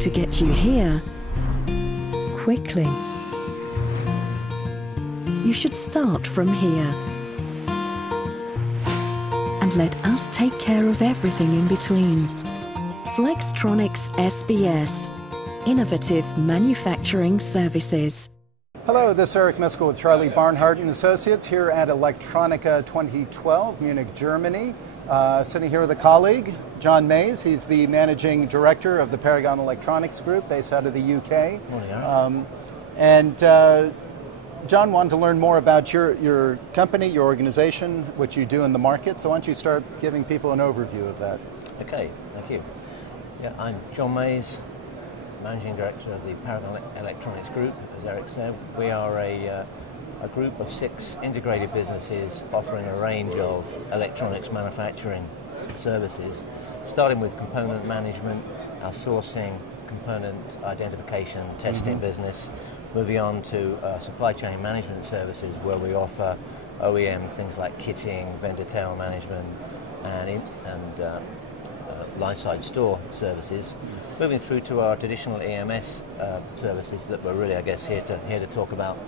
to get you here quickly. You should start from here and let us take care of everything in between. Flextronics SBS, innovative manufacturing services. Hello, this is Eric Miscoll with Charlie Barnhart and Associates here at Electronica 2012, Munich, Germany. Sitting here with a colleague, John Mays. He's the managing director of the Paragon Electronics Group based out of the UK. John wanted to learn more about your company, your organization, what you do in the market. So why don't you start giving people an overview of that? Okay, thank you. Yeah, I'm John Mays, Managing Director of the Paragon Electronics Group. As Eric said, we are a group of 6 integrated businesses offering a range of electronics manufacturing services, starting with component management, our sourcing, component identification, testing business, moving on to supply chain management services where we offer OEMs things like kitting, vendor tail management, and line-side store services, moving through to our traditional EMS services that we're really, I guess, here to talk about,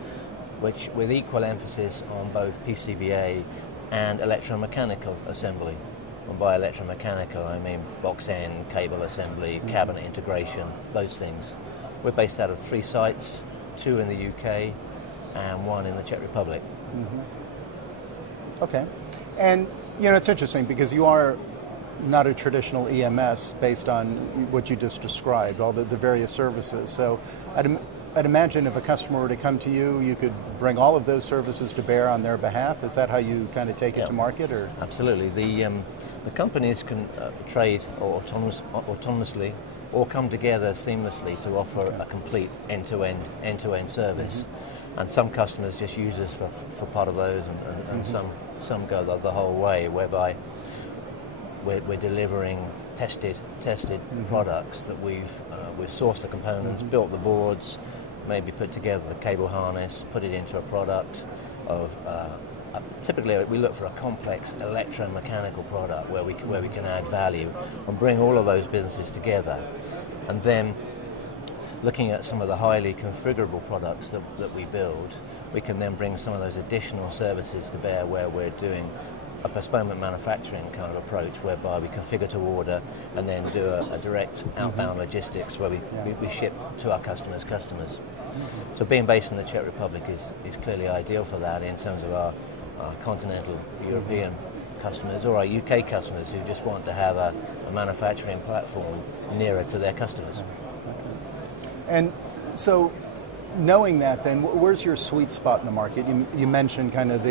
which with equal emphasis on both PCBA and electromechanical assembly. And by electromechanical, I mean box end, cable assembly, cabinet integration, those things. We're based out of 3 sites, 2 in the UK and 1 in the Czech Republic. Okay, and you know, it's interesting because you are not a traditional EMS based on what you just described, all the various services. So I'd imagine if a customer were to come to you, you could bring all of those services to bear on their behalf. Is that how you kind of take it to market? Or absolutely. The companies can trade or autonomously or come together seamlessly to offer a complete end-to-end service. And some customers just use us for part of those, and some go the whole way, whereby we're delivering tested products that we've sourced the components, built the boards, maybe put together the cable harness, put it into a product of. Typically, we look for a complex electromechanical product where we can add value and bring all of those businesses together. And then, looking at some of the highly configurable products that we build, we can then bring some of those additional services to bear where we're doing a postponement manufacturing kind of approach, whereby we configure to order and then do a direct outbound logistics where we ship to our customers. So being based in the Czech Republic is clearly ideal for that in terms of our continental European customers or our UK customers who just want to have a manufacturing platform nearer to their customers. And so, knowing that, then, where's your sweet spot in the market? You mentioned kind of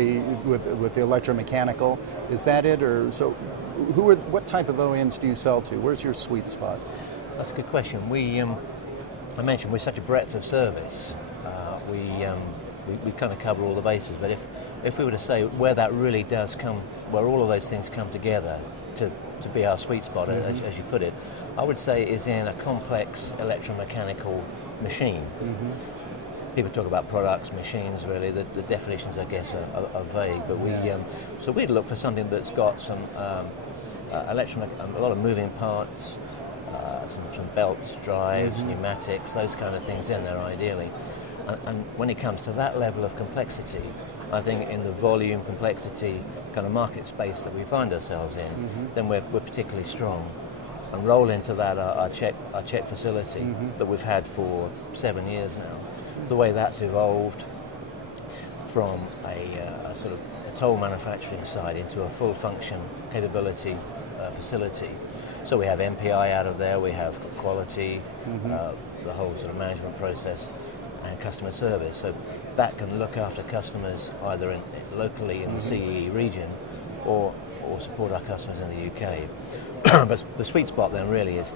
with the electromechanical. Is that it, or so? What type of OEMs do you sell to? Where's your sweet spot? That's a good question. I mentioned we're such a breadth of service. We kind of cover all the bases. But if we were to say where that really does come, where all of those things come together to be our sweet spot, as you put it, I would say is in a complex electromechanical machine. People talk about products, machines, really. The definitions, I guess, are vague. But so we'd look for something that's got some a lot of moving parts, some belts, drives, pneumatics, those kind of things in there, ideally. And when it comes to that level of complexity, I think in the volume, complexity, kind of market space that we find ourselves in, then we're particularly strong. And roll into that our Czech facility that we've had for 7 years now. The way that's evolved from a sort of a toll manufacturing side into a full function capability facility. So we have MPI out of there, we have quality, the whole sort of management process and customer service. So that can look after customers either locally in the CEE region or support our customers in the UK. But the sweet spot then really is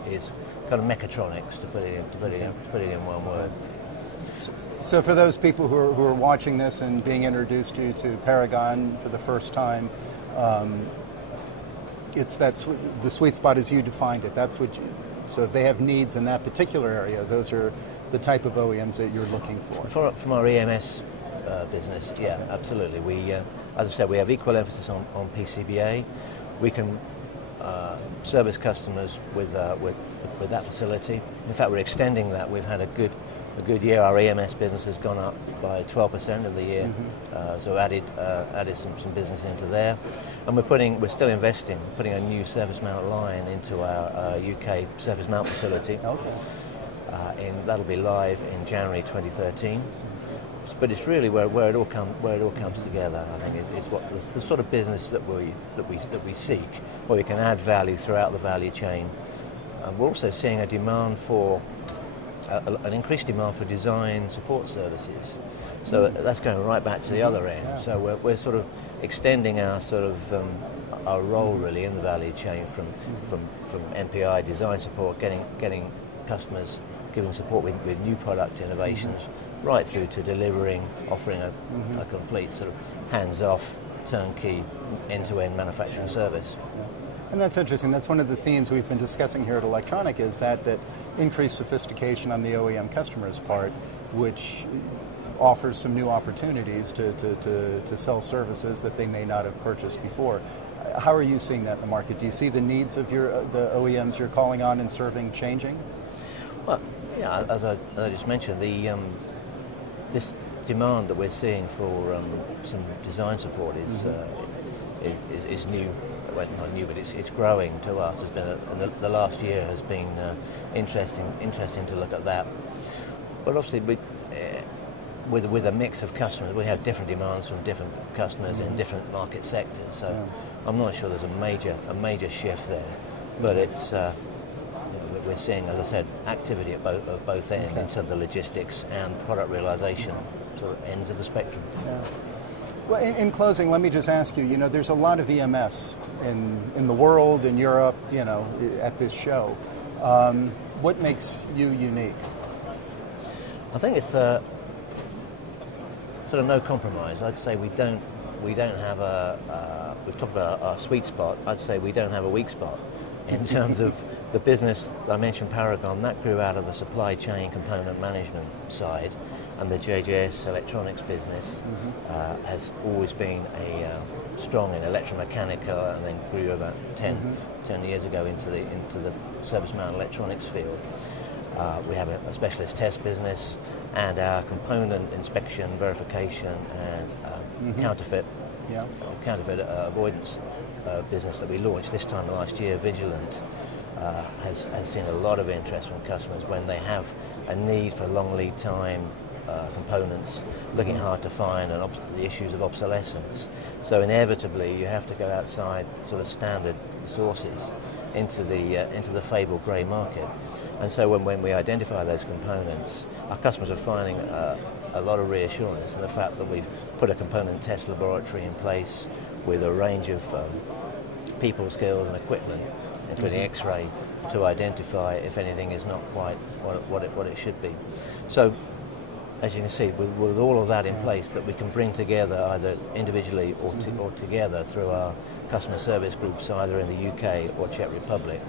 kind of mechatronics, to put it in one word. So for those people who are watching this and being introduced to Paragon for the first time, the sweet spot as you defined it. That's what so if they have needs in that particular area, those are the type of OEMs that you're looking for. From our EMS business, yeah, absolutely. We, as I said, we have equal emphasis on PCBA. We can service customers with with that facility. In fact, we're extending that. We've had a good year. Our EMS business has gone up by 12% of the year, so added some business into there, and we're still investing, putting a new surface mount line into our UK surface mount facility. Okay. That'll be live in January 2013. But it's really where it all comes together. I think it's the sort of business that we seek, where we can add value throughout the value chain. We're also seeing a demand for an increased demand for design support services. So that's going right back to the other end. Yeah. So we're sort of extending our sort of our role really in the value chain from MPI design support, getting customers, giving support with new product innovations, right through to offering a complete sort of hands-off, turnkey, end-to-end manufacturing service. Yeah. And that's interesting. That's one of the themes we've been discussing here at Electronica, is that increased sophistication on the OEM customer's part, which offers some new opportunities to sell services that they may not have purchased before. How are you seeing that in the market? Do you see the needs of the OEMs you're calling on and serving changing? Well, yeah, as I just mentioned, this demand that we're seeing for some design support is new. Well, not new, but it's growing to us. It's been the last year has been interesting to look at that. But obviously, with a mix of customers, we have different demands from different customers in different market sectors. So I'm not sure there's a major shift there, but it's. We're seeing, as I said, activity at both ends in terms of logistics and product realization, sort of ends of the spectrum. Yeah. Well, in closing, let me just ask you, there's a lot of EMS in the world, in Europe, at this show. What makes you unique? I think it's sort of no compromise. I'd say we don't have we've talked about our sweet spot. I'd say we don't have a weak spot. In terms of the business, I mentioned Paragon, that grew out of the supply chain component management side, and the JJS electronics business has always been strong in electromechanical, and then grew about 10 years ago into the service mount electronics field. We have a specialist test business, and our component inspection, verification, and counterfeit avoidance business that we launched this time last year, Vigilant, has seen a lot of interest from customers when they have a need for long lead time components, looking hard to find, and the issues of obsolescence. So inevitably you have to go outside sort of standard sources into the fabled grey market. And so when we identify those components, our customers are finding a lot of reassurance in the fact that we've put a component test laboratory in place with a range of people skills and equipment, including X-ray, to identify if anything is not quite what it should be. So, as you can see, with all of that in place, that we can bring together either individually or together through our customer service groups, either in the UK or Czech Republic.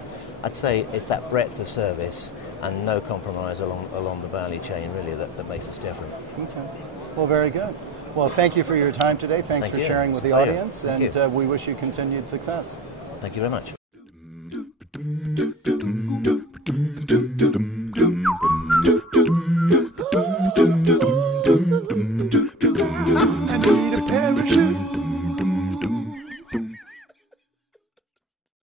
I'd say it's that breadth of service and no compromise along the value chain, really, that makes us different. Okay. Well, very good. Well, thank you for your time today. Thanks for sharing with the audience, and we wish you continued success. Thank you very much.